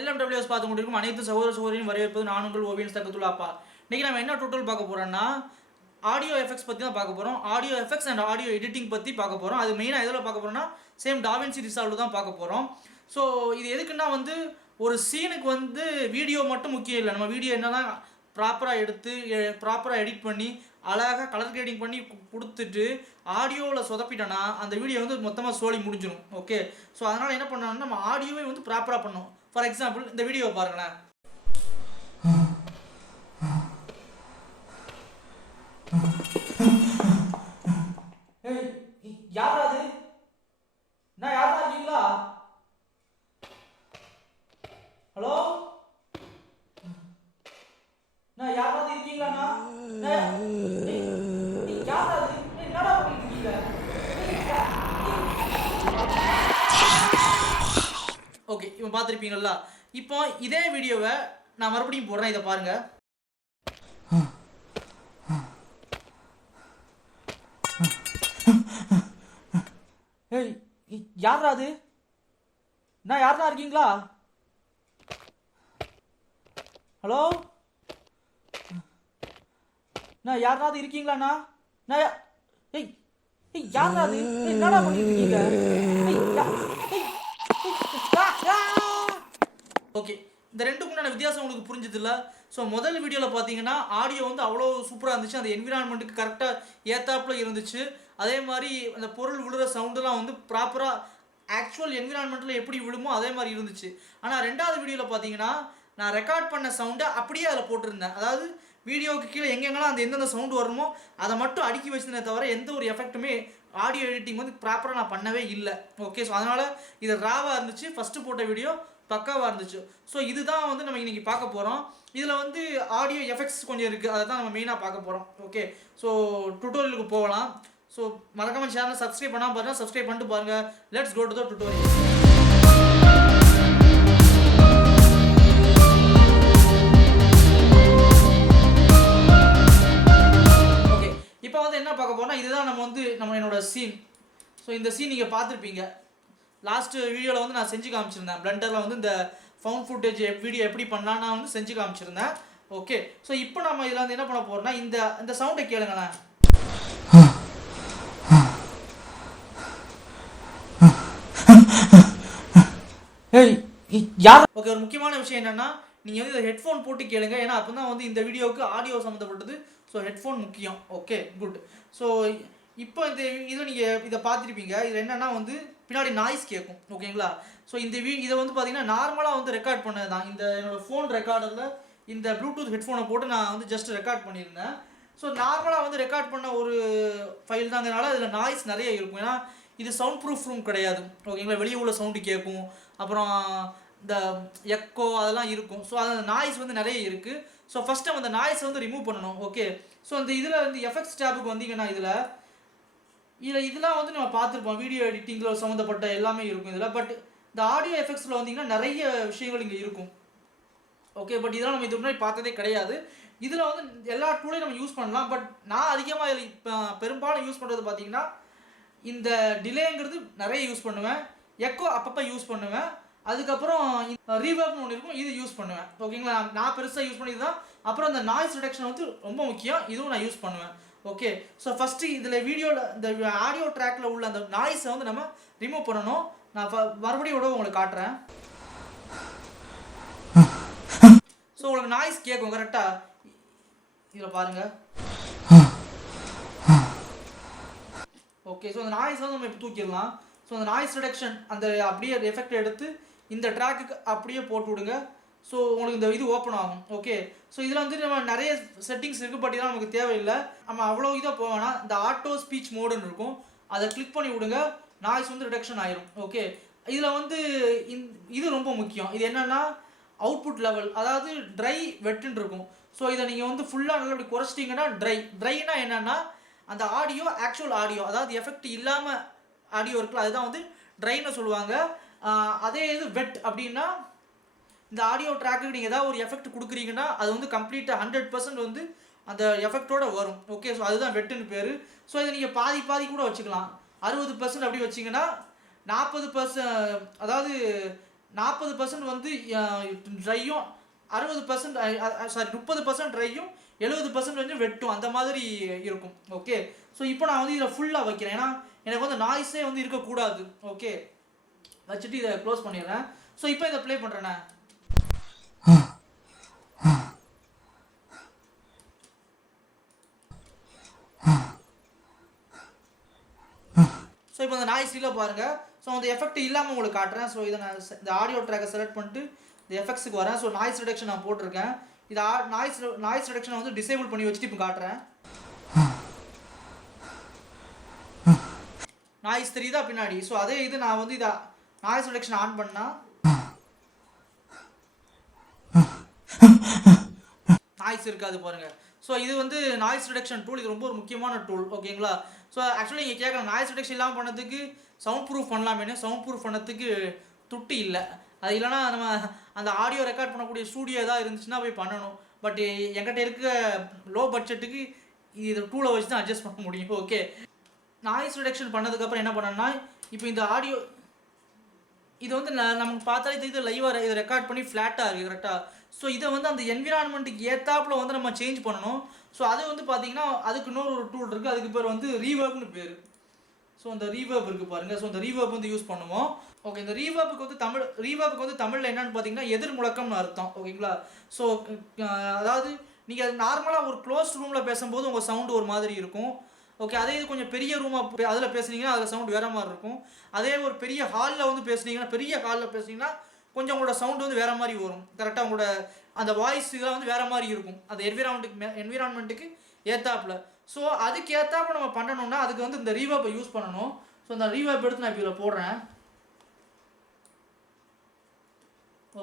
LMWS பார்த்து கொண்டிருக்கும் அனைத்து சகோதர சகோதரியும் வரவேற்பது நான் உங்கள் ஓவியன் தக்கத்துள்ள அப்பா. இன்னைக்கு நம்ம என்ன டூட்டோரியல் பார்க்க போறோம்னா ஆடியோ எஃபெக்ட்ஸ் பற்றி தான் பார்க்க போகிறோம். Audio effects and audio editing பற்றி பார்க்க போகிறோம். அது மெயினாக எதில் பார்க்க போகிறோம்னா சேம் டாவின்சி ரிசால்வ் தான் பார்க்க போகிறோம். ஸோ இது எதுக்குன்னா ஒரு சீனுக்கு வீடியோ மட்டும் முக்கியம் இல்லை. நம்ம வீடியோ என்னதான் ப்ராப்பராக எடுத்து ப்ராப்பராக எடிட் பண்ணி அழகாக கலர் கிரேடிங் பண்ணி கொடுத்துட்டு ஆடியோவில் சொதப்பிட்டோன்னா அந்த வீடியோ மொத்தமாக சோழி முடிஞ்சிடும். ஓகே, ஸோ அதனால் என்ன பண்ணோம்னா நம்ம ஆடியோவே ப்ராப்பராக பண்ணணும். ஃபார் எக்ஸாம்பிள் இந்த வீடியோவை பாருங்களேன். யாரா அது? நான் யாரா இருக்கீங்களா? ஹலோ, நான் யாராவது இருக்கீங்களாண்ணா? யாராவது என்னடா பண்ணிட்டு இருக்கீங்க? ஓகே, இவன் பார்த்துருப்பீங்களா? இப்போ இதே வீடியோவை நான் மறுபடியும் போடுறேன், இதை பாருங்க. ஏய், யாரா அது? நான் யாரா இருக்கீங்களா? ஹலோ, நான் யாராவது இருக்கீங்களாண்ணா? நான் ஏய் ஏய் யாரா அது? என்னடா பண்ணிட்டு இருக்கீங்க? ஓகே, இந்த ரெண்டுக்குண்டான வித்தியாசம் உங்களுக்கு புரிஞ்சது இல்லை? ஸோ முதல் வீடியோவில் பார்த்தீங்கன்னா ஆடியோ அவ்வளோ சூப்பராக இருந்துச்சு. அந்த என்விரான்மெண்ட்டுக்கு கரெக்டாக ஏத்தாப்பில் இருந்துச்சு. அதே மாதிரி அந்த பொருள் விழுற சவுண்டெல்லாம் ப்ராப்பராக ஆக்சுவல் என்விரான்மெண்ட்டில் எப்படி விழுமோ அதே மாதிரி இருந்துச்சு. ஆனால் ரெண்டாவது வீடியோவில் பார்த்தீங்கன்னா நான் ரெக்கார்ட் பண்ண சவுண்டை அப்படியே அதில் போட்டிருந்தேன். அதாவது வீடியோவுக்கு கீழே எங்கெங்கெல்லாம் அந்த எந்தெந்த சவுண்டு வருமோ அதை மட்டும் அடுக்கி வச்சிருந்தே தவிர எந்த ஒரு எஃபெக்ட்டுமே ஆடியோ எடிட்டிங் ப்ராப்பராக நான் பண்ணவே இல்லை. ஓகே, ஸோ அதனால் இது ராவாக இருந்துச்சு. ஃபஸ்ட்டு போட்ட வீடியோ பக்காவாக இருந்துச்சு. ஸோ இதுதான் நம்ம இன்றைக்கி பார்க்க போகிறோம். இதில் ஆடியோ எஃபெக்ட்ஸ் கொஞ்சம் இருக்குது, அதை தான் நம்ம மெயினாக பார்க்க போகிறோம். ஓகே, ஸோ டுட்டோரியலுக்கு போகலாம். ஸோ மறக்காம சேனலை சப்ஸ்கிரைப் பண்ணாமல் பாருங்கள், சப்ஸ்கிரைப் பண்ணிட்டு பாருங்கள். Let's go to the tutorial. Okay, இப்போ என்ன பார்க்க போகிறோம்னா இதுதான் நம்ம என்னோட சீன். ஸோ இந்த சீன் நீங்கள் பார்த்துருப்பீங்க. லாஸ்ட் வீடியோவில் நான் செஞ்சு காமிச்சிருந்தேன். பிளண்டரில் இந்த ஃபவுண்ட் ஃபுட்டேஜ் வீடியோ எப்படி பண்ணலாம் நான் செஞ்சு காமிச்சிருந்தேன். ஓகே, ஸோ இப்போ நம்ம இதில் என்ன பண்ண போகிறோம்னா இந்த சவுண்டை கேளுங்களேன். ஏய் யார்? ஓகே, ஒரு முக்கியமான விஷயம் என்னென்னா நீங்கள் இதை ஹெட்ஃபோன் போட்டு கேளுங்க. ஏன்னா அப்போ தான் இந்த வீடியோவுக்கு ஆடியோ சம்மந்தப்பட்டது. ஸோ ஹெட்ஃபோன் முக்கியம். Okay, good. ஸோ இப்போ இதை நீங்கள் இதை பார்த்துருப்பீங்க. இது என்னென்னா பின்னாடி நாய்ஸ் கேட்கும். ஓகேங்களா? ஸோ இதை பார்த்தீங்கன்னா நார்மலாக ரெக்கார்ட் பண்ணது தான். என்னோட ஃபோன் ரெக்கார்டரில் இந்த ப்ளூடூத் ஹெட்ஃபோனை போட்டு நான் ஜஸ்ட் ரெக்கார்ட் பண்ணியிருந்தேன். ஸோ நார்மலாக ரெக்கார்ட் பண்ண ஒரு ஃபைல் தாங்கிறனால அதில் நாய்ஸ் நிறைய இருக்கும். ஏன்னா இது சவுண்ட் ப்ரூஃப் ரூம் கிடையாது. ஓகேங்களா? வெளியே உள்ள சவுண்டு கேட்கும், அப்புறம் இந்த எக்கோ அதெல்லாம் இருக்கும். ஸோ அந்த நாய்ஸ் நிறைய இருக்குது. ஸோ ஃபஸ்ட் நம்ம அந்த நாய்ஸை ரிமூவ் பண்ணணும். ஓகே, ஸோ இதில் எஃபெக்ட்ஸ் டேபுக்கு வந்தீங்கன்னா இதெல்லாம் நம்ம பார்த்துருப்போம். வீடியோ எடிட்டிங்கில் சம்மந்தப்பட்ட எல்லாமே இருக்கும் இதில். பட் இந்த ஆடியோ எஃபெக்ட்ஸில் வந்தீங்கன்னா நிறைய விஷயங்கள் இங்கே இருக்கும். ஓகே, பட் இதெல்லாம் நம்ம இது முன்னாடி பார்த்ததே கிடையாது. இதில் எல்லா டூலையும் நம்ம யூஸ் பண்ணலாம். பட் நான் அதிகமாக இதில் இப்போ பெரும்பாலும் யூஸ் பண்ணுறது பார்த்தீங்கன்னா இந்த டிலேங்கிறது நிறைய யூஸ் பண்ணுவேன். எக்கோ அப்பப்போ யூஸ் பண்ணுவேன். அதுக்கப்புறம் ரீவர்ப்னு ஒன்று இருக்கும், இது யூஸ் பண்ணுவேன். ஓகேங்களா? நான் பெருசாக யூஸ் பண்ணி தான். அப்புறம் இந்த நாய்ஸ் ரிடக்ஷன் ரொம்ப முக்கியம், இதுவும் நான் யூஸ் பண்ணுவேன். ஓகே, ஸோ ஃபஸ்ட்டு இதில் வீடியோவில் இந்த ஆடியோ ட்ராக்கில் உள்ள அந்த நாய்ஸை நம்ம ரிமூவ் பண்ணணும். நான் மறுபடியும் உங்களுக்கு காட்டுறேன். ஸோ உங்களுக்கு நாய்ஸ் கேட்கும் கரெக்டாக. இதில் பாருங்கள். ஓகே, ஸோ அந்த நாய்ஸ் நம்ம இப்போ தூக்கிடலாம். ஸோ அந்த நாய்ஸ் ரிடக்ஷன் அந்த அப்படியே எஃபெக்ட் எடுத்து இந்த ட்ராக்குக்கு அப்படியே போட்டு விடுங்க. ஸோ உங்களுக்கு இந்த இது ஓப்பன் ஆகும். ஓகே, ஸோ இதில் நம்ம நிறைய செட்டிங்ஸ் இருக்குது. பட் இதெல்லாம் நமக்கு தேவையில்லை. நம்ம அவ்வளோ இதாக போவேன்னா இந்த ஆட்டோ ஸ்பீச் மோடுன்னு இருக்கும், அதை கிளிக் பண்ணி விடுங்க. நாய்ஸ் ரிடக்ஷன் ஆயிரும். ஓகே, இதில் இது ரொம்ப முக்கியம். இது என்னென்னா அவுட்புட் லெவல், அதாவது ட்ரை வெட்டுன்னு இருக்கும். ஸோ இதை நீங்கள் ஃபுல்லாக நல்லா இப்படி குறைச்சிட்டிங்கன்னா ட்ரைனா என்னென்னா அந்த ஆடியோ ஆக்சுவல் ஆடியோ, அதாவது எஃபெக்ட் இல்லாமல் ஆடியோ இருக்குல்ல, அதுதான் ட்ரைன்னு சொல்லுவாங்க. அதே இது வெட் அப்படின்னா இந்த ஆடியோ ட்ராக்கு நீங்கள் ஏதாவது ஒரு எஃபெக்ட் கொடுக்குறீங்கன்னா அது கம்ப்ளீட்டாக 100% அந்த எஃபெக்டோட வரும். ஓகே, ஸோ அதுதான் வெட்டுன்னு பேர். ஸோ இதை நீங்கள் பாதி கூட வச்சுக்கலாம். 60% அப்படி வச்சிங்கன்னா 40%, அதாவது 40% வந்து ட்ரையும், 60% சாரி 30% ட்ரையும், 70% வந்து வெட்டும், அந்த மாதிரி இருக்கும். ஓகே, ஸோ இப்போ நான் வந்து இதில் ஃபுல்லாக வைக்கிறேன், ஏன்னா எனக்கு வந்து நாய்ஸே வந்து இருக்கக்கூடாது. ஓகே, வச்சுட்டு இதை க்ளோஸ் பண்ணிடுறேன். ஸோ இப்போ இதை ப்ளே பண்ணுறேண்ணே. ஸோ இப்போ இந்த நாய்ஸ் இல்லை பாருங்கள். ஸோ அந்த எஃபெக்ட் இல்லாமல் உங்களுக்கு காட்டுறேன். ஸோ இதை நான் இந்த ஆடியோ ட்ராக்கை செலக்ட் பண்ணிட்டு இந்த எஃபெக்ட்ஸுக்கு வரேன். ஸோ நாய்ஸ் ரிடக்ஷன் நான் போட்டிருக்கேன். இது நாய்ஸ் ரிடக்ஷனை வந்து டிசேபிள் பண்ணி வச்சுட்டு இப்போ காட்டுறேன். நாய்ஸ் தெரியுதா பின்னாடி? ஸோ அதே இது நான் வந்து இதை நாய்ஸ் ரிடக்ஷன் ஆன் பண்ணால் நாய்ஸ் இருக்காது பாருங்கள். ஸோ இது வந்து நாய்ஸ் ரிடக்ஷன் டூல். இது ரொம்ப ஒரு முக்கியமான டூல். ஓகேங்களா? ஸோ ஆக்சுவலி நீங்கள் கேட்கலாம், நாய்ஸ் ரிடக்ஷன் இல்லாமல் பண்ணதுக்கு சவுண்ட் ப்ரூஃப் பண்ணலாமேனு. சவுண்ட் ப்ரூஃப் பண்ணதுக்கு துட்டி இல்லை. அது இல்லைனா நம்ம அந்த ஆடியோ ரெக்கார்ட் பண்ணக்கூடிய ஸ்டூடியோ ஏதாவது இருந்துச்சுன்னா போய் பண்ணணும். பட் என்கிட்ட இருக்க லோ பட்ஜெட்டுக்கு இது டூலை வச்சு தான் அட்ஜஸ்ட் பண்ண முடியும். ஓகே, நாய்ஸ் ரிடக்ஷன் பண்ணதுக்கப்புறம் என்ன பண்ணேன்னா, இப்போ இந்த ஆடியோ இது வந்து நமக்கு பார்த்தாலே தெரியுது லைவாக இதை ரெக்கார்ட் பண்ணி ஃப்ளாட்டாக இருக்குது கரெக்டாக. ஸோ இதை வந்து அந்த என்விரான்மெண்ட்டுக்கு ஏற்றாப்புல வந்து நம்ம சேஞ்ச் பண்ணணும். ஸோ அது வந்து பார்த்தீங்கன்னா அதுக்கு இன்னொரு ஒரு டூல் இருக்குது, அதுக்கு பேர் வந்து ரீவர்ப்னு பேர். ஸோ அந்த ரீவர்ப் இருக்குது பாருங்கள். ஸோ அந்த ரீவர்ப் வந்து யூஸ் பண்ணுவோம். ஓகே, இந்த ரீவர்புக்கு வந்து தமிழில் என்னென்னு பார்த்தீங்கன்னா எதிர் முழக்கம்னு அர்த்தம். ஓகேங்களா? ஸோ அதாவது நீங்கள் நார்மலாக ஒரு க்ளோஸ் ரூமில் பேசும்போது உங்கள் சவுண்டு ஒரு மாதிரி இருக்கும். ஓகே, அதே இது கொஞ்சம் பெரிய ரூமாக அதில் பேசுனீங்கன்னா அதில் சவுண்ட் வேறு மாதிரி இருக்கும். அதே ஒரு பெரிய ஹாலில் வந்து பேசுனீங்கன்னா கொஞ்சம் உங்களோட சவுண்டு வந்து வேறு மாதிரி வரும். கரெக்டாக உங்களோட அந்த வாய்ஸ் இதெல்லாம் வந்து வேறு மாதிரி இருக்கும், அந்த என்விரான்மெண்ட்டுக்கு ஏற்றாப்புல. ஸோ அதுக்கு ஏற்றாப்புல நம்ம பண்ணணும்னா அதுக்கு வந்து இந்த ரீவர்பை யூஸ் பண்ணணும். ஸோ இந்த ரீவர்ப் எடுத்து நான் இப்போ இதில் போடுறேன்.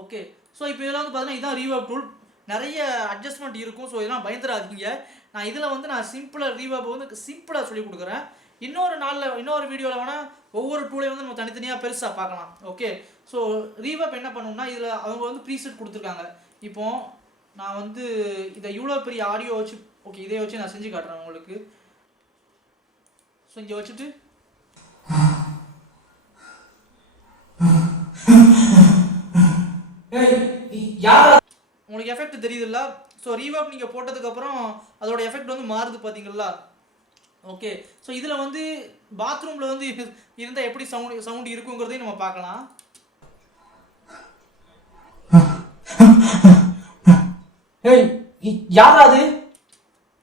ஓகே, ஸோ இப்போ இதில் வந்து பார்த்தீங்கன்னா இதுதான் ரீவர்ப் டூல். நிறைய அட்ஜஸ்ட்மெண்ட் இருக்கும். ஸோ இதெல்லாம் பயந்துடாதீங்க. நான் இதில் வந்து நான் ரீவர்பை வந்து சிம்பிளாக சொல்லி கொடுக்குறேன். இன்னொரு வீடியோவில் வேணால் ஒவ்வொரு டூலையும் வந்து நம்ம தனித்தனியாக பெருசாக பார்க்கலாம். ஓகே, ஸோ ரீவர்ப் என்ன பண்ணணும்னா இதில் அவங்க வந்து ப்ரீசெட் கொடுத்துருக்காங்க. இப்போது நான் வந்து இதை இவ்வளோ பெரிய ஆடியோ வச்சு, ஓகே இதை வச்சு நான் செஞ்சு காட்டுறேன் உங்களுக்கு. ஸோ இங்கே வச்சுட்டு உங்களுக்கு எஃபெக்ட் தெரியுதுல்ல? ஸோ ரீவர்ப் நீங்கள் போட்டதுக்கப்புறம் அதோட எஃபெக்ட் வந்து மாறுது பார்த்தீங்களா? ஓகே, ஸோ இதில் வந்து பாத்ரூமில் வந்து இருந்தால் எப்படி சவுண்ட் இருக்குங்கிறதையும் நம்ம பார்க்கலாம். யாராவது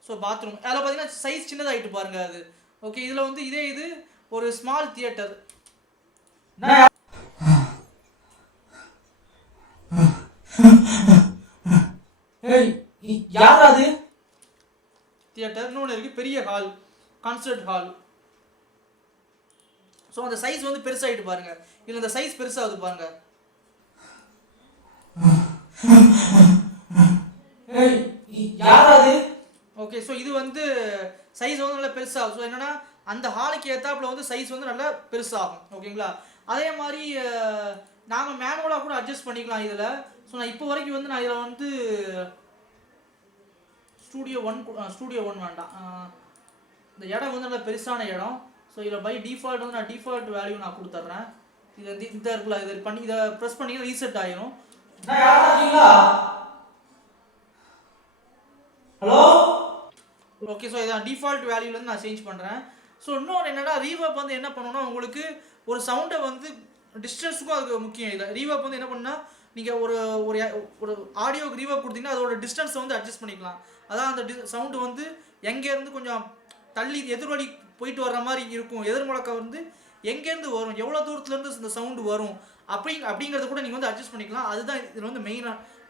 ஸோ பாத்ரூம் அதில் பார்த்தீங்கன்னா சைஸ் சின்னதாகிட்டு பாருங்க அது. ஓகே, இதில் வந்து இது ஒரு ஸ்மால் தியேட்டர். யாராவது தியேட்டர் இன்னொன்று இருக்குது, பெரிய ஹால், கான்சர்ட் ஹால். ஸோ அந்த சைஸ் வந்து பெருசாகிட்டு பாருங்க. இதில் இந்த சைஸ் பெருசாகுது பாருங்க. யாராவது ஓகே, ஸோ இது வந்து சைஸ் வந்து நல்லா பெருசாகும். ஸோ என்னன்னா அந்த ஹாலுக்கு ஏற்றாப்புல வந்து சைஸ் வந்து நல்லா பெருசாகும். ஓகேங்களா? அதே மாதிரி நாம் மேனுவலாக கூட அட்ஜஸ்ட் பண்ணிக்கலாம் இதில். ஸோ நான் இப்போ வரைக்கும் வந்து நான் இதில் வந்து ஸ்டூடியோ ஒன் வேண்டாம், இந்த இடம் வந்து நல்லா பெருசான இடம். ஸோ இதில் பை டிஃபால்ட் வந்து நான் டிஃபால்ட் வேல்யூ நான் கொடுத்துட்றேன். இது வந்து இந்த இருக்குல்ல, இதை பண்ணி இதை ப்ரெஸ் பண்ணிங்கன்னா ரீசெட் ஆயிரும். ஹலோ, ஓகே, ஸோ இதான் டிஃபால்ட் வேல்யூலேருந்து நான் சேஞ்ச் பண்ணுறேன். ஸோ இன்னொன்று என்னென்னா ரீவர்ப் வந்து என்ன பண்ணணும்னா உங்களுக்கு ஒரு சவுண்டை வந்து டிஸ்டன்ஸுக்கும் அதுக்கு முக்கியம். இல்லை ரீவர்ப் வந்து என்ன பண்ணால் நீங்கள் ஒரு ஒரு ஆடியோக்கு ரீவர்ப் கொடுத்தீங்கன்னா அதோட டிஸ்டன்ஸை வந்து அட்ஜஸ்ட் பண்ணிக்கலாம். அதான் அந்த சவுண்டு வந்து எங்கேருந்து கொஞ்சம் தள்ளி எதிர்வழி போயிட்டு வர்ற மாதிரி இருக்கும். எதிர்முழக்கம் வந்து எங்கேருந்து வரும், எவ்வளோ தூரத்துலேருந்து இந்த சவுண்டு வரும் அப்படிங்கிறத கூட நீங்கள் வந்து அட்ஜஸ்ட் பண்ணிக்கலாம். அதுதான் இதில் வந்து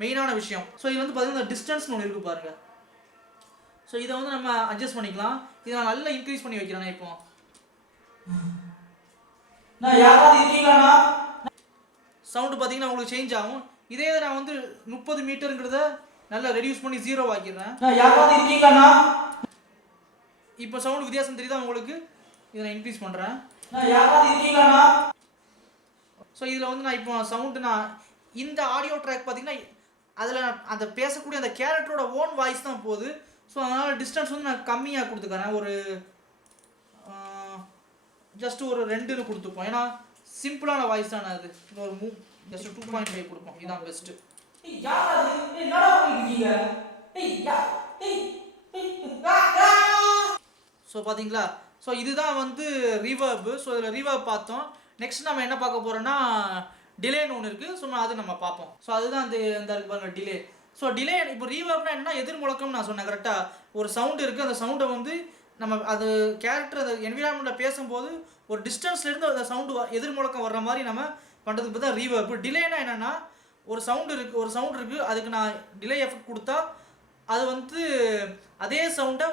மெயினான விஷயம். ஸோ இது வந்து பார்த்தீங்கன்னா டிஸ்டன்ஸ்னு ஒன்று இருக்குது பாருங்கள். ஸோ இதை வந்து நம்ம அட்ஜஸ்ட் பண்ணிக்கலாம். இதை நான் நல்லா இன்க்ரீஸ் பண்ணி வைக்கிறேன். இப்போ சவுண்டு பார்த்தீங்கன்னா உங்களுக்கு சேஞ்ச் ஆகும். இதே நான் வந்து 30 மீட்டருங்கிறத நல்லா ரெடியூஸ் பண்ணி 0 ஆக்கிடுறேன். இப்போ சவுண்டு வித்தியாசம் தெரியுதா உங்களுக்கு? இதை நான் இன்க்ரீஸ் பண்ணுறேன். ஸோ இதில் வந்து நான் இப்போ சவுண்டு இந்த ஆடியோ ட்ராக் பார்த்தீங்கன்னா அதில் அந்த பேசக்கூடிய அந்த கேரக்டரோட ஓன் வாய்ஸ் தான் போகுது. ஸோ அதனால் டிஸ்டன்ஸ் வந்து நான் கம்மியாக கொடுத்துக்கிறேன். ஒரு ஜஸ்ட் ஒரு 2ன்னு கொடுத்துப்போம். ஏன்னா சிம்பிளான வாய்ஸ் தானே அது. ஒரு ஜஸ்ட் 2.5 கொடுப்போம். இதுதான் பெஸ்ட். ஸோ பார்த்தீங்களா, ஸோ இதுதான் வந்து ரீவர்பு. ஸோ இதில் ரீவர்ப் பார்த்தோம். நெக்ஸ்ட் நம்ம என்ன பார்க்க போகிறோம்னா டிலேன்னு ஒன்று இருக்குது. ஸோ அது நம்ம பார்ப்போம். ஸோ அதுதான் இந்த இருக்கு பாருங்க டிலே. ஸோ டிலே இப்போ ரீவர்ப்னா என்ன, எதிர் முழக்கம் நான் சொன்னேன் கரெக்டாக. ஒரு சவுண்டு இருக்குது, அந்த சவுண்டை வந்து நம்ம அது கேரக்டர் அந்த என்விரான்மெண்ட்டில் பேசும்போது ஒரு டிஸ்டன்ஸ்லேருந்து அந்த சவுண்டு எதிர் முழக்கம் வர்ற மாதிரி நம்ம பண்ணுறதுக்கு பார்த்தா ரீவர்ப். டிலேனா என்னென்னா ஒரு சவுண்டு இருக்குது அதுக்கு நான் டிலே எஃபெக்ட் கொடுத்தா அது வந்து அதே சவுண்டை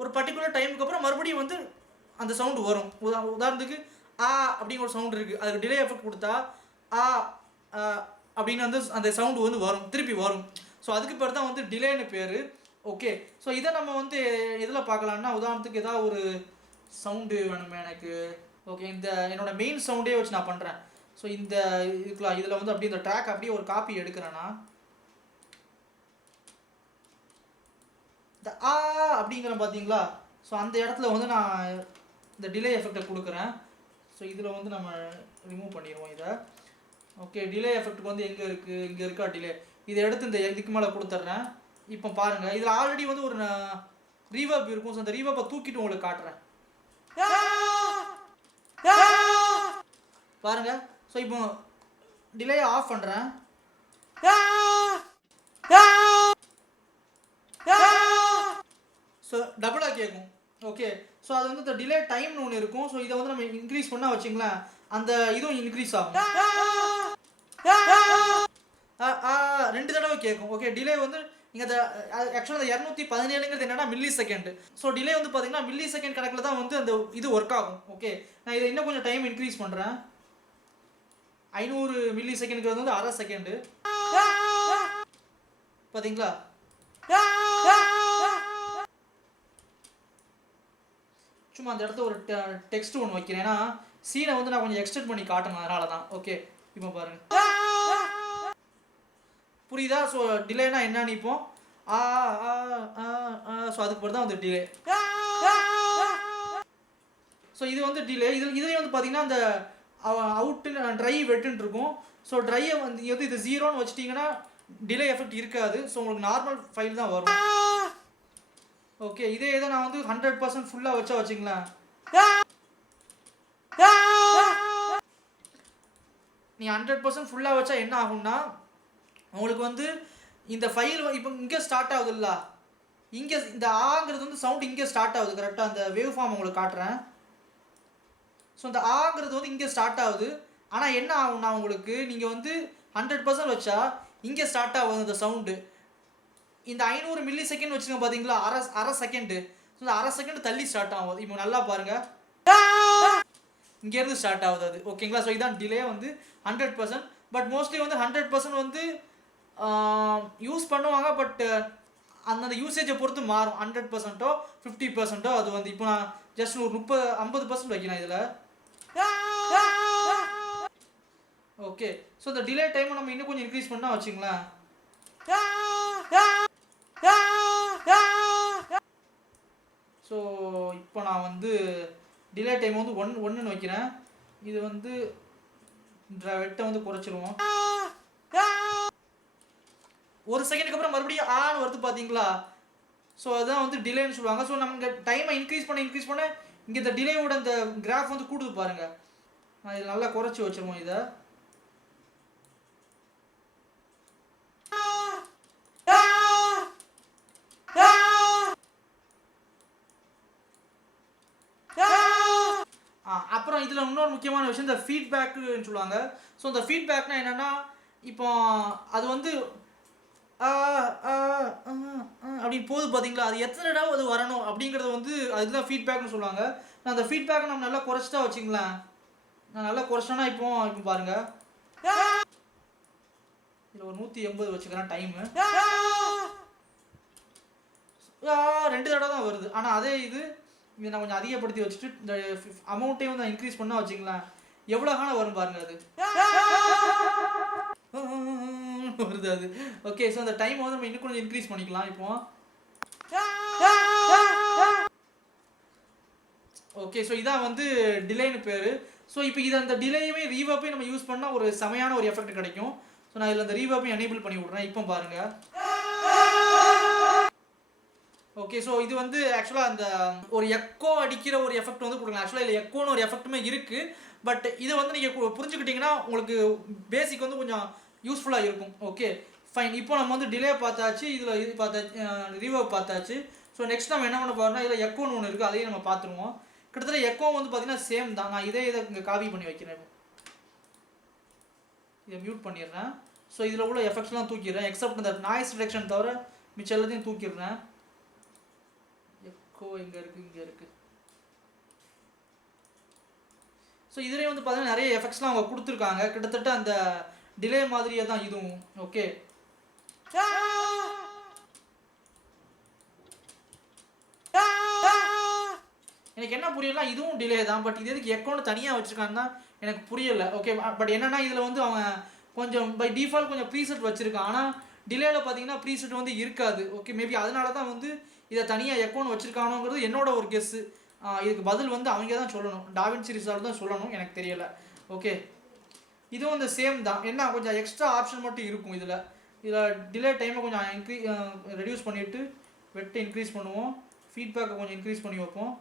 ஒரு பர்டிகுலர் டைமுக்கு அப்புறம் மறுபடியும் வந்து அந்த சவுண்டு வரும். உதாரணத்துக்கு ஆ அப்படிங்கிற ஒரு சவுண்டு இருக்குது, அதுக்கு டிலே எஃபெக்ட் கொடுத்தா ஆ அப்படின்னு வந்து அந்த சவுண்டு வந்து வரும், திருப்பி வரும். ஸோ அதுக்கு பேர் தான் வந்து டிலேன்னு பேர். ஓகே, ஸோ இதை நம்ம வந்து எதில் பார்க்கலான்னா, உதாரணத்துக்கு ஏதாவது ஒரு சவுண்டு வேணுமே எனக்கு. ஓகே, இந்த என்னோட மெயின் சவுண்டே வச்சு நான் பண்ணுறேன். ஸோ இந்த இதில் வந்து அப்படியே இந்த ட்ராக் அப்படியே ஒரு காப்பி எடுக்கிறேன்னா இந்த ஆ அப்படிங்கிற பார்த்தீங்களா. ஸோ அந்த இடத்துல வந்து நான் இந்த டிலே எஃபெக்டை கொடுக்குறேன். ஸோ இதில் வந்து நம்ம ரிமூவ் பண்ணிடுவோம் இதை. ஓகே, டிலே எஃபெக்ட்டுக்கு வந்து எங்கே இருக்குது, இங்கே இருக்கா டிலே, இதை எடுத்து இந்த இதுக்கு மேலே கொடுத்துட்றேன். இப்போ பாருங்கள், இதில் ஆல்ரெடி வந்து ஒரு ரீவர்ப் இருக்கும். ஸோ அந்த ரீவர்ப்பை தூக்கிட்டு உங்களுக்கு காட்டுறேன் பாருங்கள். ஸோ இப்போ டிலே ஆஃப் பண்ணுறேன். ஸோ டபுளாக கேட்கும். ஓகே, ஸோ அது வந்து இந்த டிலே டைம்னு ஒன்று இருக்கும். ஸோ இதை வந்து நம்ம இன்க்ரீஸ் பண்ணால் வச்சுங்களேன், அந்த இதுவும் இன்க்ரீஸ் ஆகும். 2 தடவை கேட்கும். ஓகே, டிலே வந்து நீங்கள் அந்த ஆக்சுவலாக அந்த 217ங்கிறது என்னன்னா மில்லி செகண்ட். ஸோ டிலே வந்து பார்த்தீங்கன்னா மில்லி செகண்ட் கணக்கில் தான் வந்து அந்த இது ஒர்க் ஆகும். ஓகே, நான் இதை இன்னும் கொஞ்சம் டைம் இன்க்ரீஸ் பண்ணுறேன். 500 மில்லி செகண்டுக்கு வந்து அரை செகண்டு. பார்த்தீங்களா, சும்மா அந்த இடத்துல ஒரு டெக்ஸ்ட் ஒன்று வைக்கிறேன். ஏன்னா சீனை வந்து நான் கொஞ்சம் எக்ஸ்டெண்ட் பண்ணி காட்டணும், அதனால தான். ஓகே, இப்போ பாருங்க, புரியுதா. ஸோ டிலேனா என்னன்னு இப்போ ஸோ அதுக்கு பிறகு தான் வந்து டிலே. ஸோ இது வந்து டிலே. இதுலேயும் வந்து பார்த்தீங்கன்னா அந்த அவுட்டு ட்ரை வெட்டுன்னு இருக்கும். ஸோ ட்ரையை வந்து இது 0ன்னு வச்சிட்டிங்கன்னா டிலே எஃபெக்ட் இருக்காது. ஸோ உங்களுக்கு நார்மல் ஃபைல் தான் வரும். ஓகே, இதே இதை நான் வந்து 100% ஃபுல்லாக வச்சுங்களேன். நீ 100% ஃபுல்லாக வச்சா என்ன ஆகும்னா உங்களுக்கு வந்து இந்த ஃபைல் இப்போ இங்கே ஸ்டார்ட் ஆகுதுல்ல, இங்கே இந்த ஆங்கிறது வந்து சவுண்ட் இங்கே ஸ்டார்ட் ஆகுது கரெக்டாக. அந்த வேவ் ஃபார்ம் உங்களுக்கு காட்டுறேன். ஸோ இந்த ஆங்கிறது வந்து இங்கே ஸ்டார்ட் ஆகுது. ஆனால் என்ன ஆகும்னா உங்களுக்கு நீங்கள் வந்து 100% வச்சா இங்கே ஸ்டார்ட் ஆகுது இந்த சவுண்டு. இந்த 500 மில்லி செகண்ட் வச்சுருங்க பார்த்தீங்களா, அரை செகண்டு. ஸோ இந்த அரை செகண்ட் தள்ளி ஸ்டார்ட் ஆகுது. இப்போ நல்லா பாருங்கள், இங்கேருந்து ஸ்டார்ட் ஆகுது அது. ஓகேங்களா, ஸோ இதான் டிலே வந்து 100%. பட் மோஸ்ட்லி வந்து 100% வந்து யூஸ் பண்ணுவாங்க. பட் அந்தந்த யூசேஜை பொறுத்து மாறும். 100%ஓ 50%ஓ அது வந்து இப்போ நான் ஜஸ்ட் ஒரு 50% வைக்கிறேன் இதில். ஓகே, ஸோ இந்த டிலே டைமை நம்ம இன்னும் கொஞ்சம் இன்க்ரீஸ் பண்ணால் வச்சுங்களேன். ஸோ இப்போ நான் வந்து டிலே டைம் வந்து 1ன்னு வைக்கிறேன். இது வந்து வெட்டை வந்து குறைச்சிருவோம். 1 செகண்டுக்கு அப்புறம் மறுபடியும் ஆன்னு வருது பார்த்தீங்களா. ஸோ அதுதான் வந்து டிலேன்னு சொல்லுவாங்க. ஸோ நம்ம டைமை இன்க்ரீஸ் பண்ண இங்கே இந்த டிலேவோட இந்த கிராஃப் வந்து கூடுது பாருங்கள். நான் இதில் நல்லா குறைச்சி வச்சுருவோம் இதை. அப்புறம் இதில் இன்னொரு முக்கியமான விஷயம் இந்த ஃபீட்பேக்குன்னு சொல்லுவாங்க. ஸோ இந்த ஃபீட்பேக்னா என்னென்னா, இப்போ அது வந்து அப்படின்னு போகுது பார்த்தீங்களா, அது எத்தனை தடவை அது வரணும் அப்படிங்கிறது வந்து அதுதான் ஃபீட்பேக்னு சொல்லுவாங்க. நான் அந்த ஃபீட்பேக்கை நம்ம நல்லா குறைச்சிட்டா வச்சுங்களேன். நான் நல்லா குறைச்சேன்னா இப்போ பாருங்கள், இதில் ஒரு 180 வச்சுக்கிறேன் டைமு. 2 தடவை தான் வருது. ஆனால் அதே இது நான் கொஞ்சம் அதிகப்படுத்தி வச்சுட்டு இந்த அமௌண்ட்டையும் வந்து நான் இன்க்ரீஸ் பண்ணால் வச்சுங்களேன், எவ்வளோ காண வரும் பாருங்க அது வருது அது. ஓகே, ஸோ அந்த டைம் வந்து நம்ம இன்னும் கொஞ்சம் இன்க்ரீஸ் பண்ணிக்கலாம் இப்போ. ஓகே, ஸோ இதான் வந்து டிலேன்னு பேர். ஸோ இப்போ இது அந்த டிலேயுமே ரீவர்பையும் நம்ம யூஸ் பண்ணால் ஒரு செமையான ஒரு எஃபெக்ட் கிடைக்கும். ஸோ நான் இதில் அந்த ரீவர்பையும் எனேபிள் பண்ணி விட்றேன். இப்போ பாருங்கள். ஓகே, ஸோ இது வந்து ஆக்சுவலாக அந்த ஒரு எக்கோ அடிக்கிற ஒரு எஃபெக்ட் வந்து கொடுக்கலாம். ஆக்சுவலாக இதில் எக்கோன்னு ஒரு எஃபெக்ட்டுமே இருக்குது. பட் இதை வந்து நீங்கள் புரிஞ்சுக்கிட்டிங்கன்னா உங்களுக்கு பேசிக் வந்து கொஞ்சம் யூஸ்ஃபுல்லாக இருக்கும். Okay fine. இப்போ நம்ம வந்து டிலே பார்த்தாச்சு, இதில் இது பார்த்தாச்சு, ரீவர்ப் பார்த்தாச்சு. ஸோ நெக்ஸ்ட் நம்ம என்ன பண்ண போகிறோம்னா இதில் எக்கோன்னு ஒன்று இருக்குது, அதையும் நம்ம பார்த்துருவோம். கிட்டத்தட்ட எக்கோ வந்து பார்த்தீங்கன்னா சேம் தான். நான் இதை இங்கே காப்பி பண்ணி வைக்கிறேன். இதை மியூட் பண்ணிடுறேன். ஸோ இதில் உள்ள எஃபெக்ட்ஸ்லாம் தூக்கிடுறேன். எக்ஸப்ட் இந்த நாய்ஸ் ரிடக்ஷன் தவிர மிச்சம் எல்லாத்தையும் தூக்கிடுறேன். எக்கோ இங்கே இருக்குது, இங்கே இருக்குது. ஸோ இதுலேயே வந்து பார்த்தீங்கன்னா நிறைய எஃபெக்ட்ஸ்லாம் அவங்க கொடுத்துருக்காங்க. கிட்டத்தட்ட அந்த டிலே மாதிரியே தான் இதுவும். ஓகே, எனக்கு என்ன புரியல, இதுவும் டிலே தான். பட் இது எதுக்கு எக்கோன்னு தனியாக வச்சுருக்காங்கன்னா எனக்கு புரியலை. ஓகே, பட் என்னென்னா இதில் வந்து அவன் கொஞ்சம் பை டிஃபால்ட் கொஞ்சம் ப்ரீசெட் வச்சுருக்கான். ஆனால் டிலேயில் பார்த்தீங்கன்னா ப்ரீசெட் வந்து இருக்காது. ஓகே, மேபி அதனால தான் வந்து இதை தனியாக எக்கோன்னு வச்சுருக்கானோங்கிறது என்னோட ஒரு கெஸ்ஸு. இதுக்கு பதில் வந்து அவங்க தான் சொல்லணும், டாவின்சி ரிசால்வ் தான் சொல்லணும், எனக்கு தெரியலை. ஓகே, இதுவும் இந்த சேம் தான். என்ன கொஞ்சம் எக்ஸ்ட்ரா ஆப்ஷன் மட்டும் இருக்கும் இதில். டிலே டைமை கொஞ்சம் ரெடியூஸ் பண்ணிவிட்டு வெட்டை இன்க்ரீஸ் பண்ணுவோம், ஃபீட்பேக்கை கொஞ்சம் இன்க்ரீஸ் பண்ணி வைப்போம்.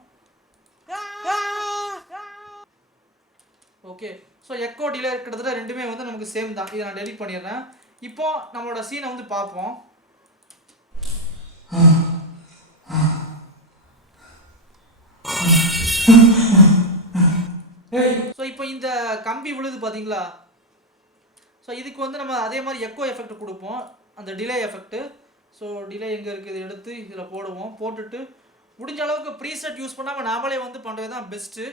ஓகே, ஸோ எக்கோ டிலே கிட்டத்தட்ட ரெண்டுமே வந்து நமக்கு சேம் தான். இதை நான் டெலிட் பண்ணிடுறேன். இப்போ நம்மளோட சீனை வந்து பார்ப்போம். ஸோ இப்போ இந்த கம்பி விழுது பார்த்தீங்களா? ஸோ இதுக்கு வந்து நம்ம அதே மாதிரி எக்கோ எஃபெக்ட் கொடுப்போம், அந்த டிலே எஃபெக்ட்டு. ஸோ டிலே எங்கே இருக்குது, இதை எடுத்து இதில் போடுவோம். போட்டுட்டு முடிஞ்ச அளவுக்கு ப்ரீசெட் யூஸ் பண்ணாமல் நாமளே வந்து பண்ணுறது தான் பெஸ்ட்டு.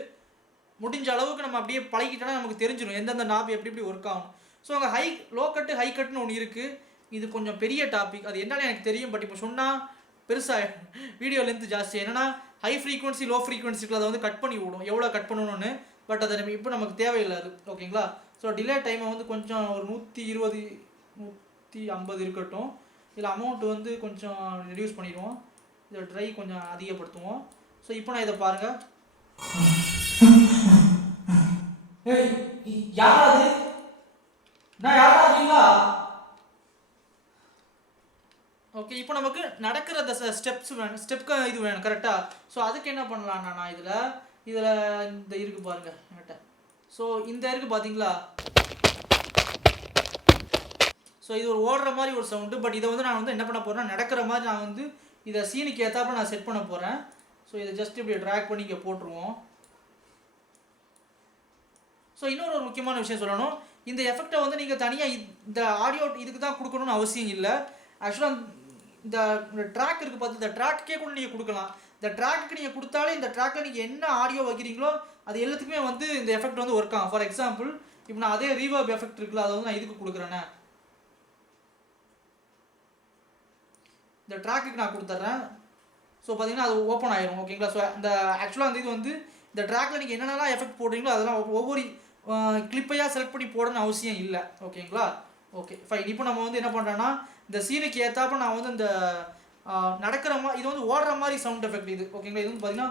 முடிஞ்ச அளவுக்கு நம்ம அப்படியே பழகிட்டோன்னா நமக்கு தெரிஞ்சிடும் எந்தெந்த நாப் எப்படி எப்படி ஒர்க் ஆகும். ஸோ அங்கே லோ கட்டு ஹை கட்டுன்னு ஒன்று இருக்குது. இது கொஞ்சம் பெரிய டாபிக், அது என்னன்னு எனக்கு தெரியும். பட் இப்போ சொன்னால் பெருசாக வீடியோ லென்த் ஜாஸ்தி. என்னென்னா ஹை ஃப்ரீக்வன்சி லோ ஃப்ரீக்வன்சிக்கு அதை வந்து கட் பண்ணி விடும், எவ்வளோ கட் பண்ணணும்னு. பட் அதை இப்போ நமக்கு தேவையில்லை அது. ஓகேங்களா? ஸோ டிலே டைமை வந்து கொஞ்சம் ஒரு 120 150 இருக்கட்டும். இதில் அமௌண்ட் வந்து கொஞ்சம் ரெடியூஸ் பண்ணிடுவோம். இதை ட்ரை கொஞ்சம் அதிகப்படுத்துவோம். ஸோ இப்போ நான் இதை பாருங்கள். யாராவது நான் யாராவீங்களா? ஓகே, இப்போ நமக்கு நடக்கிற அந்த ஸ்டெப்ஸ் வேணும், ஸ்டெப்க்கு இது வேணும் கரெக்டாக. ஸோ அதுக்கு என்ன பண்ணலான்னா நான் இதில் இந்த இருக்குது பாருங்கள் என்கிட்ட. ஸோ இந்த இருக்குது பார்த்தீங்களா? ஸோ இது ஒரு ஓடுற மாதிரி ஒரு சவுண்டு. பட் இதை வந்து நான் வந்து என்ன பண்ண போகிறேன்னா நடக்கிற மாதிரி நான் வந்து இதை சீனுக்கு ஏற்றாப்புல நான் செட் பண்ண போகிறேன். ஸோ இதை ஜஸ்ட் இப்படி ட்ராக் பண்ணி இங்கே போட்டுருவோம். ஸோ இன்னொரு ஒரு முக்கியமான விஷயம் சொல்லணும், இந்த எஃபெக்டை வந்து நீங்கள் தனியாக இந்த ஆடியோ இதுக்கு தான் கொடுக்கணும்னு அவசியம் இல்லை. ஆக்சுவலாக இந்த ட்ராக் இருக்குது பார்த்து, இந்த ட்ராக்கே கூட நீங்கள் கொடுக்கலாம். இந்த ட்ராக்கு நீங்கள் கொடுத்தாலே இந்த ட்ராக்கில் நீங்கள் என்ன ஆடியோ வைக்கிறீங்களோ அது எல்லாத்துக்குமே வந்து இந்த எஃபெக்ட் வந்து ஒர்க் ஆகும். ஃபார் எக்ஸாம்பிள் இப்போ நான் அதே ரீவர்ப் எஃபெக்ட் இருக்குல்ல, அதை வந்து நான் இதுக்கு கொடுக்குறேன்னே, இந்த ட்ராக்குக்கு நான் கொடுத்துட்றேன். ஸோ பார்த்தீங்கன்னா அது ஓப்பன் ஆயிரும். ஓகேங்களா? ஸோ இந்த ஆக்சுவலாக அந்த இது வந்து இந்த ட்ராக்கில் நீங்கள் என்னென்னலாம் எஃபெக்ட் போடுறீங்களோ அதெல்லாம் ஒவ்வொரு கிளிப்பையாக செலக்ட் பண்ணி போடணும்னு அவசியம் இல்லை. ஓகேங்களா? Okay fine. இப்போ நம்ம வந்து என்ன பண்ணுறோன்னா இந்த சீனுக்கு ஏற்றாப்ப நான் வந்து இந்த நடக்கிற மாதிரி, இது வந்து ஓடுற மாதிரி சவுண்ட் எஃபெக்ட் இது. ஓகேங்களா? இது வந்து பார்த்தீங்கன்னா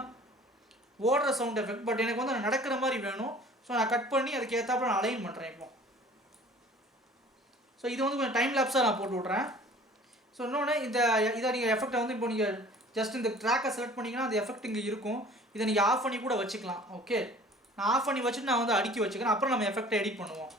ஓடுற சவுண்ட் எஃபெக்ட். பட் எனக்கு வந்து நடக்கிற மாதிரி வேணும். ஸோ நான் கட் பண்ணி அதுக்கு ஏற்றாப்ப நான் அலைன் பண்ணுறேன் இப்போ. ஸோ இது வந்து கொஞ்சம் டைம் லேப்ஸாக நான் போட்டு விட்றேன். ஸோ இன்னொன்று இதை நீங்கள் எஃபெக்டை வந்து இப்போ நீங்கள் ஜஸ்ட் இந்த ட்ராக்கை செலக்ட் பண்ணிங்கன்னா அந்த எஃபெக்ட் இங்கே இருக்கும். இதை நீங்கள் ஆஃப் பண்ணி கூட வச்சுக்கலாம். ஓகே, நான் ஆஃப் பண்ணி வச்சுட்டு நான் வந்து அடுக்கி வச்சுக்கிறேன். அப்புறம் நம்ம எஃபெக்டை எடிட் பண்ணுவோம்.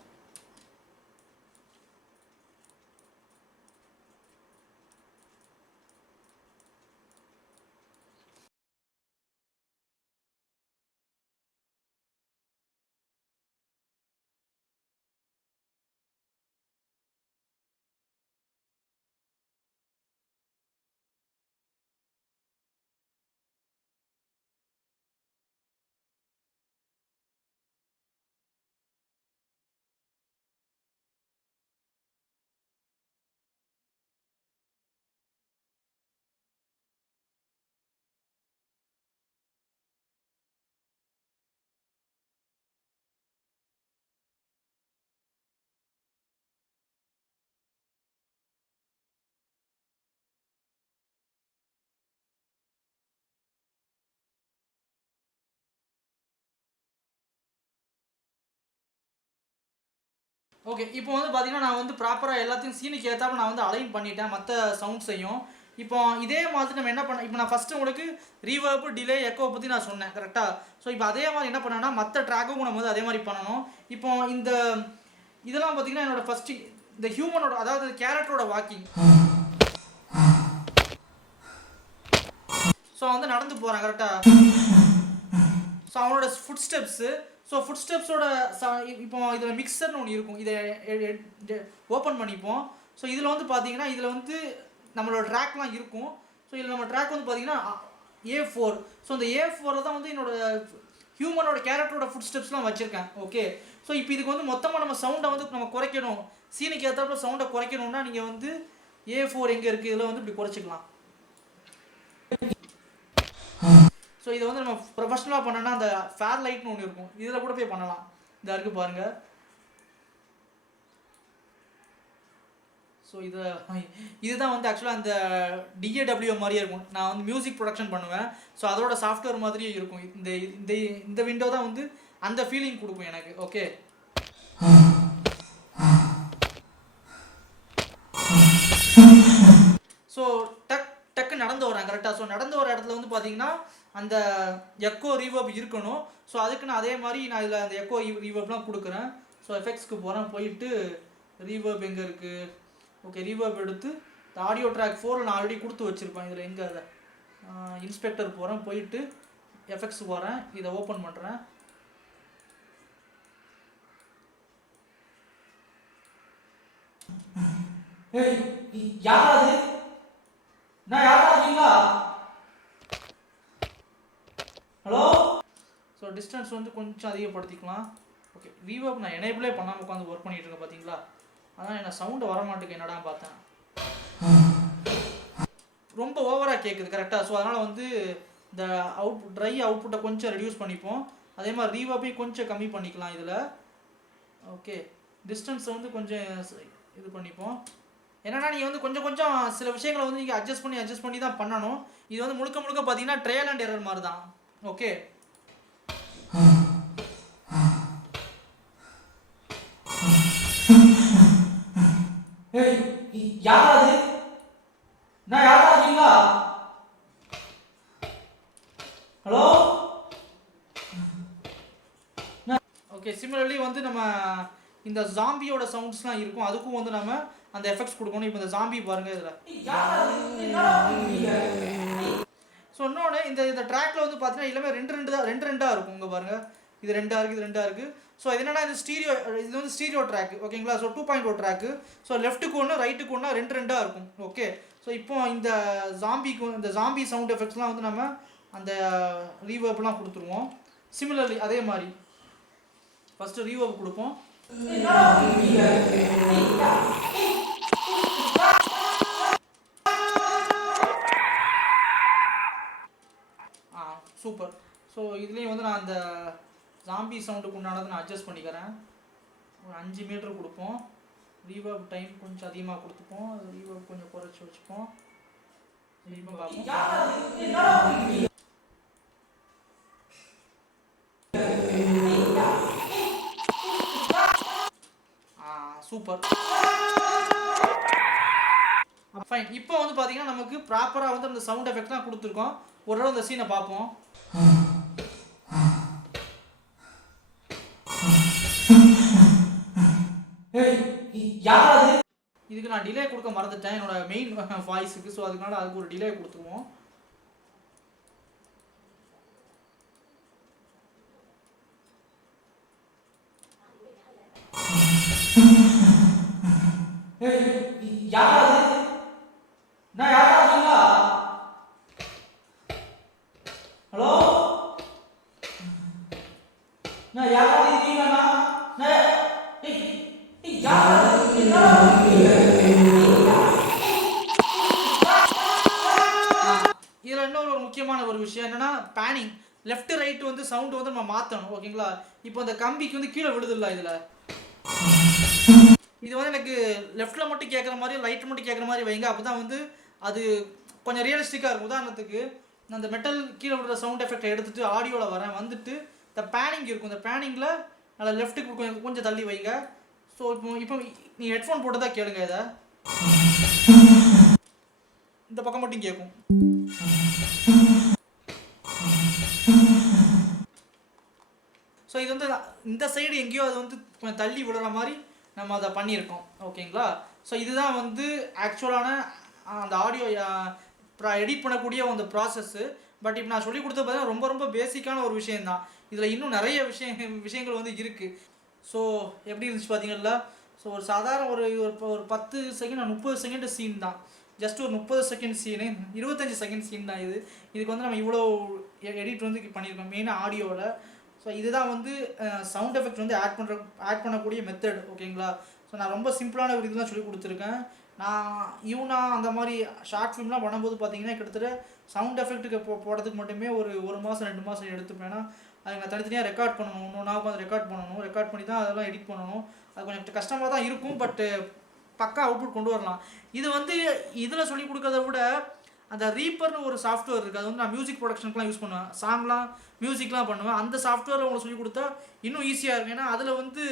ஓகே, இப்போ வந்து பார்த்தீங்கன்னா நான் வந்து ப்ராப்பராக எல்லாத்தையும் சீனுக்கு ஏற்றாப்புல நான் வந்து அலைன் பண்ணிட்டேன் மற்ற சவுண்ட்ஸையும். இப்போ இதே மாதிரி நம்ம என்ன பண்ண, இப்போ நான் ஃபஸ்ட்டு உங்களுக்கு ரீவர்பு, டிலே, எக்கோ பற்றி நான் சொன்னேன் கரெக்டாக. ஸோ இப்போ அதே மாதிரி என்ன பண்ணேன்னா மற்ற ட்ராக்கும் நம்ம வந்து அதே மாதிரி பண்ணணும். இப்போ இந்த இதெல்லாம் பார்த்தீங்கன்னா என்னோட ஃபஸ்ட்டு இந்த ஹியூமனோட, அதாவது கேரக்டரோட வாக்கிங். ஸோ வந்து நடந்து போகிறான் கரெக்டாக. ஸோ அவனோட ஃபுட் ஸ்டெப்ஸு. ஸோ ஃபுட் ஸ்டெப்ஸோட இப்போ இதில் மிக்சர்னு ஒன்று இருக்கும், இதை ஓப்பன் பண்ணிப்போம். ஸோ இதில் வந்து பார்த்தீங்கன்னா இதில் வந்து நம்மளோட ட்ராக்லாம் இருக்கும். ஸோ இதில் நம்ம ட்ராக் வந்து பார்த்தீங்கன்னா A4. ஸோ இந்த A4 தான் வந்து என்னோட ஹியூமனோட கேரக்டரோட ஃபுட் ஸ்டெப்ஸ்லாம் வச்சுருக்கேன். ஓகே, ஸோ இப்போ இதுக்கு வந்து மொத்தமாக நம்ம சவுண்டை வந்து நம்ம குறைக்கணும், சீனுக்கு ஏற்றாப்புல சவுண்டை குறைக்கணும்னா நீங்கள் வந்து A4 எங்கே இருக்குது இதில் வந்து இப்படி குறைச்சிக்கலாம். ஸோ இதை வந்து நம்ம ப்ரொஃபஷனலாக பண்ணோன்னா அந்த ஃபேர் லைட்னு ஒன்று இருக்கும், இதில் கூட போய் பண்ணலாம். இதாக இருக்குது பாருங்கள். ஸோ இதுதான் வந்து ஆக்சுவலாக அந்த DAW மாதிரியே இருக்கும். நான் வந்து மியூசிக் ப்ரொடக்ஷன் பண்ணுவேன். ஸோ அதோட சாஃப்ட்வேர் மாதிரியே இருக்கும். இந்த இந்த இந்த விண்டோ தான் வந்து அந்த ஃபீலிங் கொடுக்கும் எனக்கு. ஓகே, ஸோ டக்கு நடந்து வரேன் கரெக்டாக. ஸோ நடந்து வர இடத்துல வந்து பார்த்தீங்கன்னா அந்த எக்கோ ரீவர்ப் இருக்கணும். ஸோ அதுக்கு நான் அதே மாதிரி நான் இதில் அந்த எக்கோ ரீவர்ப்லாம் கொடுக்குறேன். ஸோ எஃபெக்ட்ஸ்க்கு போகிறேன், போயிட்டு ரீவர்ப் எங்கே இருக்குது. ஓகே, ரீவர்ப் எடுத்து இந்த ஆடியோ ட்ராக் 4 நான் ஆல்ரெடி கொடுத்து வச்சுருப்பேன். இதில் எங்கே அதை இன்ஸ்பெக்டர் போகிறேன், போயிட்டு எஃபெக்ட்ஸ் போகிறேன், இதை ஓப்பன் பண்ணுறேன். யாராவது நான் யாராவது ஹலோ. ஸோ டிஸ்டன்ஸ் வந்து கொஞ்சம் அதிகப்படுத்திக்கலாம். ஓகே, ரீவர்ப் நான் எனேபிளே பண்ணாமல் உட்காந்து ஒர்க் பண்ணிகிட்டு இருக்கேன் பார்த்தீங்களா. அதான் என்ன சவுண்டு வர மாட்டேங்குது, என்னடா பார்த்தேன், ரொம்ப ஓவராக கேட்குது கரெக்டாக. ஸோ அதனால் வந்து இந்த ட்ரை அவுட்புட்டை கொஞ்சம் ரெடியூஸ் பண்ணிப்போம். அதே மாதிரி ரீவர்பையும் கொஞ்சம் கம்மி பண்ணிக்கலாம் இதில். ஓகே, டிஸ்டன்ஸை வந்து கொஞ்சம் இது பண்ணிப்போம். என்னன்னா நீங்கள் வந்து கொஞ்சம் சில விஷயங்களை வந்து நீங்கள் அட்ஜஸ்ட் பண்ணி தான் பண்ணணும். இது வந்து முழுக்க பார்த்தீங்கன்னா ட்ரையல் அண்ட் எரர் மாதிரி தான். ஓகே, யாராவது நான் யாராவது ஹலோ. ஓகே, சிமிலர்லி வந்து நம்ம இந்த ஜாம்பியோட சவுண்ட்ஸ்லாம் இருக்கும், அதுக்கும் வந்து நம்ம அந்த எஃபெக்ட்ஸ் கொடுக்கணும். இப்போ இந்த ஜாம்பி பாருங்கள் இதில். ஸோ இன்னொன்று இந்த ட்ராக்ல வந்து பார்த்தீங்கன்னா எல்லாமே ரெண்டாக இருக்கும். இங்கே பாருங்கள், இது ரெண்டாக இருக்குது, இது ரெண்டாக இருக்குது. ஸோ இது என்னன்னா இது வந்து ஸ்டீரியோ ட்ராக். ஓகேங்களா. So 2.0 track. ஸோ லெஃப்ட்டுக்கு ஒன்று, ரைட்டுக்கு ஒன்று, ரெண்டாக இருக்கும். ஓகே, ஸோ இப்போ இந்த ஜாம்பி சவுண்ட் எஃபெக்ட்ஸ்லாம் வந்து நம்ம அந்த ரீவர்ப்லாம் கொடுத்துருவோம். சிமிலர்லி அதே மாதிரி ஃபஸ்ட்டு ரீவர்ப் கொடுப்போம். சூப்பர். ஸோ இதுலேயும் வந்து நான் அந்த ஜாம்பி சவுண்டுக்கு உண்டானதை நான் அட்ஜஸ்ட் பண்ணிக்கிறேன். ஒரு 5 மீட்டர் கொடுப்போம். ரீவர்ப் டைம் கொஞ்சம் அதிகமாக கொடுத்துப்போம், ரீவர்ப் கொஞ்சம் குறைச்சி வச்சுப்போம். இப்போ பார்ப்போம். Super, fine. இப்போ வந்து பார்த்தீங்கன்னா நமக்கு ப்ராப்பராக வந்து அந்த சவுண்ட் எஃபெக்ட்லாம் கொடுத்துருக்கோம். ஒரு தடவை அந்த சீனை பார்ப்போம். இதுக்கு நான் டிலே கொடுக்க மறந்துட்டேன் என்னோட மெயின் வாய்ஸுக்கு. ஸோ அதுக்கான அதுக்கு ஒரு டிலே கொடுத்துருவோம். ஹலோ, இதில் இன்னொரு முக்கியமான ஒரு விஷயம் என்னன்னா பேனிங், லெஃப்ட் ரைட் வந்து சவுண்ட் வந்து நம்ம மாற்றணும். ஓகேங்களா. இப்போ அந்த கம்பிக்கு வந்து கீழே விழுதுல்ல, இதில் இது வந்து எனக்கு லெஃப்ட்டில் மட்டும் கேட்குற மாதிரி, ரைட் மட்டும் கேட்குற மாதிரி வைங்க. அப்போ தான் வந்து அது கொஞ்சம் ரியலிஸ்டிக்காக இருக்கும். உதாரணத்துக்கு நான் அந்த மெட்டல் கீழே விடுற சவுண்ட் எஃபெக்டை எடுத்துகிட்டு ஆடியோவில் வரேன், வந்துட்டு இந்த பேனிங் இருக்கும், இந்த பேனிங்கில் நல்லா லெஃப்ட்டுக்கு கொஞ்சம் தள்ளி வைங்க. ஸோ இப்போ நீ ஹெட்ஃபோன் போட்டு தான் கேளுங்க இதை. இந்த பக்கம் மட்டும் கேட்கும். ஸோ இது வந்து இந்த சைடு எங்கேயோ அது வந்து கொஞ்சம் தள்ளி விடுற மாதிரி நம்ம அதை பண்ணியிருக்கோம். ஓகேங்களா? ஸோ இதுதான் வந்து ஆக்சுவலான அந்த ஆடியோ எடிட் பண்ணக்கூடிய அந்த ப்ராசஸ்ஸு. பட் இப்போ நான் சொல்லி கொடுத்தது பார்த்தீங்கன்னா ரொம்ப ரொம்ப பேசிக்கான ஒரு விஷயந்தான். இதில் இன்னும் நிறைய விஷயங்கள் வந்து இருக்குது. ஸோ எப்படி இருந்துச்சு பார்த்தீங்களா? ஸோ ஒரு சாதாரண ஒரு 10 செகண்ட் 30 செகண்ட் சீன் தான். ஜஸ்ட் ஒரு 30 செகண்ட் சீனு 25 செகண்ட் சீன் தான் இது. இதுக்கு வந்து நம்ம இவ்வளோ எடிட் வந்து பண்ணியிருக்கோம் மெயினாக ஆடியோவில். ஸோ இதுதான் வந்து சவுண்ட் எஃபெக்ட் வந்து ஆட் பண்ணக்கூடிய மெத்தட். ஓகேங்களா? ஸோ நான் ரொம்ப சிம்பிளான ஒரு இதெல்லாம் சொல்லி கொடுத்துருக்கேன். நான் அந்த மாதிரி ஷார்ட் ஃபிலிம்லாம் பண்ணும்போது பார்த்தீங்கன்னா கிட்டத்தட்ட சவுண்ட் எஃபெக்ட்டுக்கு போடுறதுக்கு மட்டுமே ஒரு மாதம் 2 மாதம் எடுத்துப்பேன். அது நான் தனித்தனியாக ரெக்கார்ட் பண்ணணும், ஒன்று உட்காந்து ரெக்கார்ட் பண்ணி தான் அதெல்லாம் எடிட் பண்ணணும். அது கொஞ்சம் கஷ்டமாக தான் இருக்கும். பட்டு பக்கா அவுட்புட் கொண்டு வரலாம். இது வந்து இதில் சொல்லி கொடுக்கறத விட அந்த ரீப்பர்னு ஒரு சாஃப்ட்வேர் இருக்குது. அது வந்து நான் மியூசிக் ப்ரொடக்ஷனுக்குலாம் யூஸ் பண்ணுவேன். சாங்லாம் மியூசிக்லாம் பண்ணுவேன். அந்த சாஃப்ட்வேர் உங்களுக்கு சொல்லி கொடுத்தா இன்னும் ஈஸியாக இருக்கும். ஏன்னா அதில் வந்து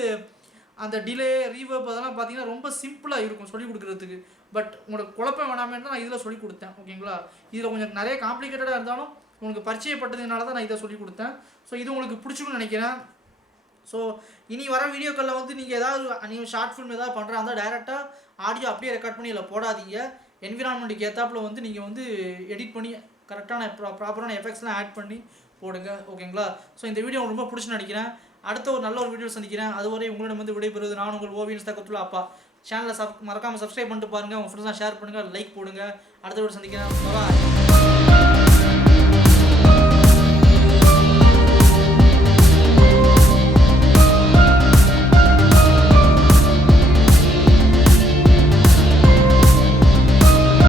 அந்த டிலே ரீவர்ப் அதெல்லாம் பார்த்தீங்கன்னா ரொம்ப சிம்பிளாக இருக்கும் சொல்லி கொடுக்குறதுக்கு. பட் உங்களுக்கு குழப்பம் வேணாமேன்னு தான் நான் இதில் சொல்லி கொடுத்தேன். ஓகேங்களா? இதில் கொஞ்சம் நிறைய காம்ப்ளிகேட்டடாக இருந்தாலும் உங்களுக்கு பரிச்சயப்பட்டதுனால தான் நான் இதை சொல்லி கொடுத்தேன். ஸோ இது உங்களுக்கு பிடிச்சிக்குன்னு நினைக்கிறேன். ஸோ இனி வர வீடியோக்களில் வந்து நீங்கள் ஷார்ட் ஃபிலிம் ஏதாவது பண்ணுறா இருந்தால் டேரெக்டாக ஆடியோ அப்படியே ரெக்கார்ட் பண்ணி இதில் போடாதீங்க. என்விரான்மெண்ட்டுக்கு ஏற்றாப்புல வந்து நீங்கள் வந்து எடிட் பண்ணி கரெக்டான ப்ராப்பரான எஃபெக்ட்ஸ்லாம் ஆட் பண்ணி போடுங்க. ஓகேங்களா? ஸோ இந்த வீடியோ உங்களுக்கு ரொம்ப பிடிச்சி நினைக்கிறேன். அடுத்த ஒரு நல்ல ஒரு வீடியோ சந்திக்கிறேன். அதுவரை உங்களிடம் வந்து விடைபெறுவது நான் உங்கள் ஓவியன்ஸ் தக்கத்துள்ள அப்பா. சேனலை மறக்காமல் சப்ஸ்கிரைப் பண்ணிட்டு பாருங்கள். உங்கள் ஃப்ரெண்ட்ஸ்லாம் ஷேர் பண்ணுங்கள், லைக் போடுங்க. அடுத்த வீடியோ சந்திக்கிறேன். பாய்.